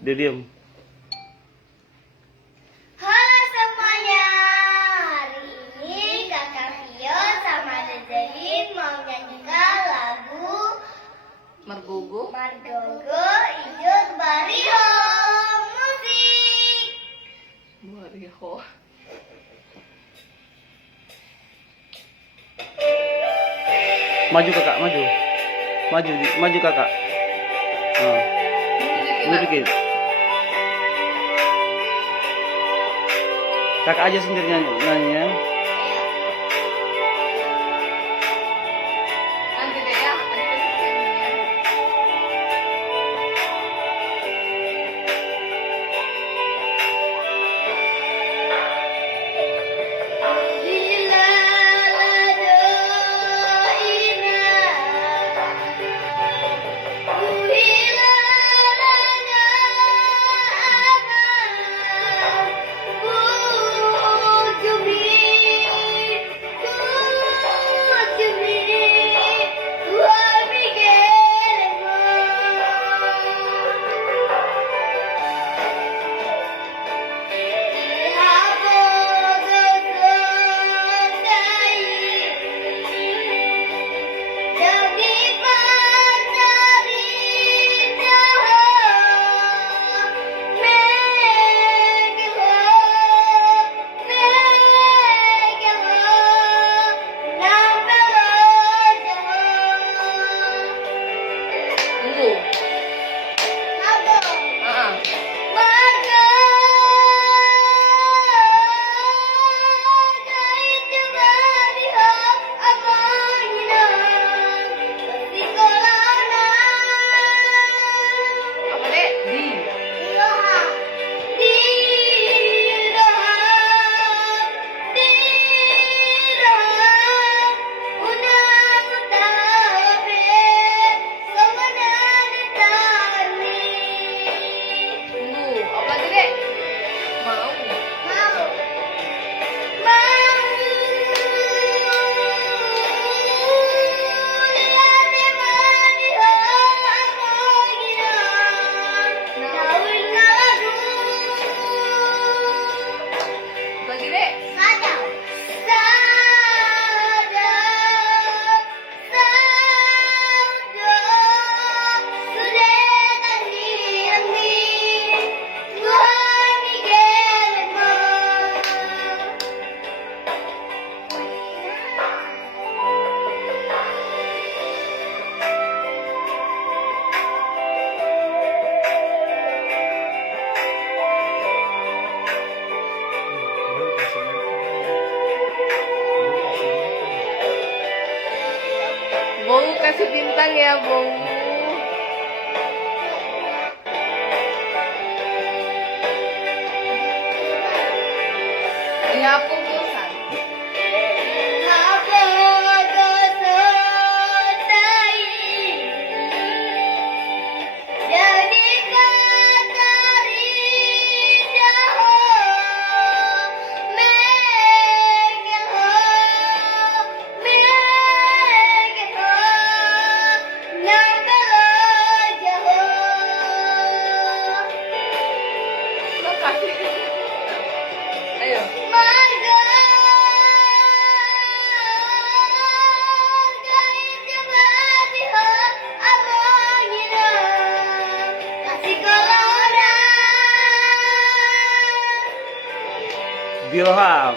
Dia diam. Halo semuanya, hari ini Kakak Vio sama Dezelin mau nyanyikan lagu Margogo. Margogo Ikut Bariho Musik. Bariho. Maju kakak, maju. Maju kakak. Nah, ini dikit. Kakak aja sendiri nyanyi ya. Nanti deh ya. Bila ladoina Kuhila laga abang Kujumi Kuami gelemo Tunggu. Ah. Apa deh? Di. Tunggu. Apa lagi deh? Mau. Apa lagi deh? Bau kasih bintang ya, Bau. Ya, aku bosan. Makasih. Ayo. Bilham.